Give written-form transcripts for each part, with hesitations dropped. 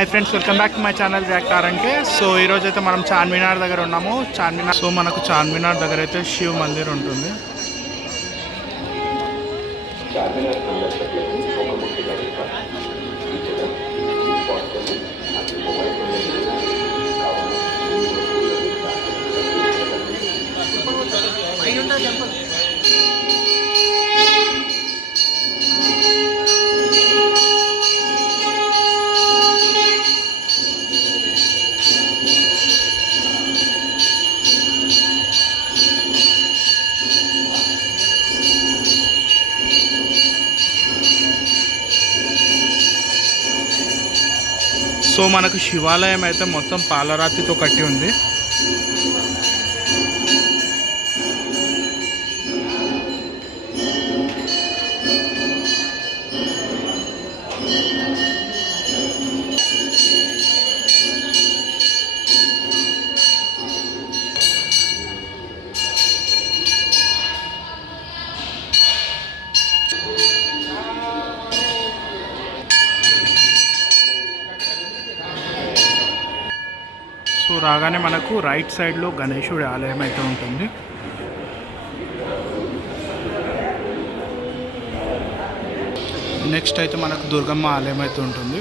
Hi friends, welcome back to my channel రియాక్టారంకే. So ఈరోజు అయితే మనం చార్మినార్ దగ్గర ఉన్నాము. మనకు చార్మినార్ దగ్గర అయితే శివ్ మందిర్ ఉంటుంది. సో మనకు శివాలయం అయితే మొత్తం పాలరాతితో కట్టి ఉంది. సో రాగానే మనకు రైట్ సైడ్లో గణేశుడి ఆలయం అయితే ఉంటుంది. నెక్స్ట్ అయితే మనకు దుర్గమ్మ ఆలయం అయితే ఉంటుంది.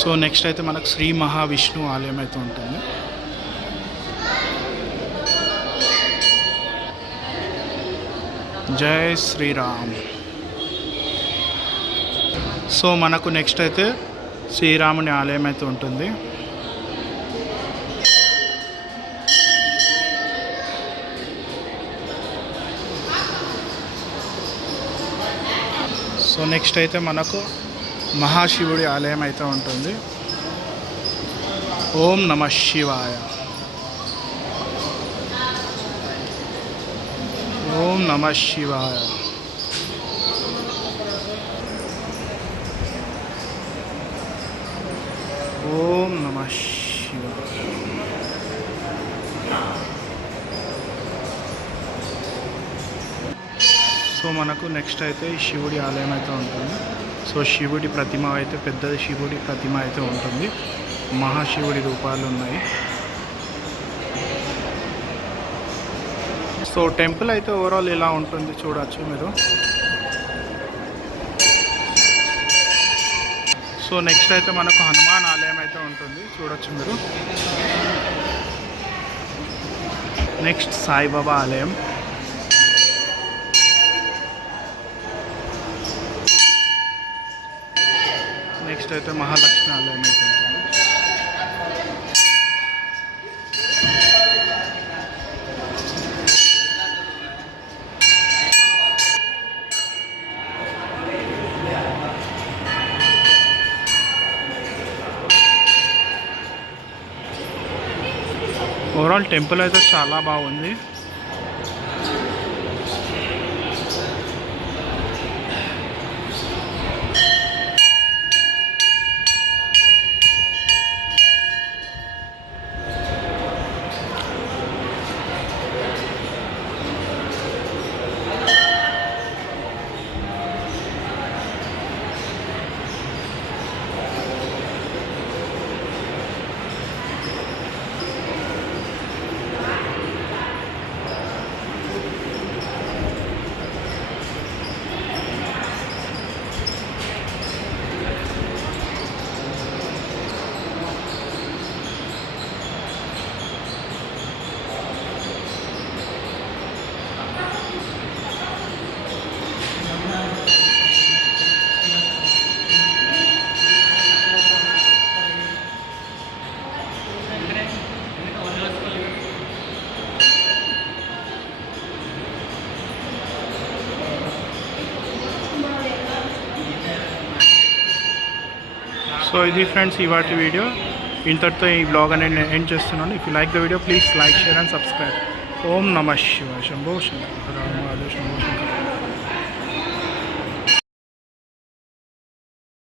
సో నెక్స్ట్ అయితే మనకు శ్రీ మహావిష్ణు ఆలయం అయితే ఉంటుంది. జై శ్రీరామ్. సో మనకు నెక్స్ట్ అయితే శ్రీరాముని ఆలయం అయితే ఉంటుంది. సో నెక్స్ట్ అయితే మనకు మహాశివుడి ఆలయం అయితే ఉంటుంది. ఓం నమః శివాయ. ఓం నమః శివాయ. ఓం నమః శివాయ. సో మనకు నెక్స్ట్ అయితే శివుడి ఆలయం అయితే ఉంటుంది. సో శివుడి ప్రతిమ అయితే పెద్ద శివుడి ప్రతిమ అయితే ఉంటుంది. మహాశివుడి రూపాలు ఉన్నాయి. సో టెంపుల్ అయితే ఓవరాల్ ఇలా ఉంటుంది, చూడవచ్చు మీరు. సో నెక్స్ట్ అయితే మనకు హనుమాన్ ఆలయం అయితే ఉంటుంది, చూడవచ్చు మీరు. నెక్స్ట్ సాయిబాబా ఆలయం. నెక్స్ట్ అయితే మహాలక్ష్మి ఆలయం అయితే ఉంటుంది. ఓవరాల్ టెంపుల్ అయితే చాలా బాగుంది. సో ఇది ఫ్రెండ్స్ ఇవాటి వీడియో. ఇంతటితో ఈ బ్లాగ్ అనేది నేను ఎండ్ చేస్తున్నాను. If you like the video please like, share and subscribe. ఓం నమః శివాయ. శంభో శంకర. హర హర మహాదేవ. శంభో శంకర.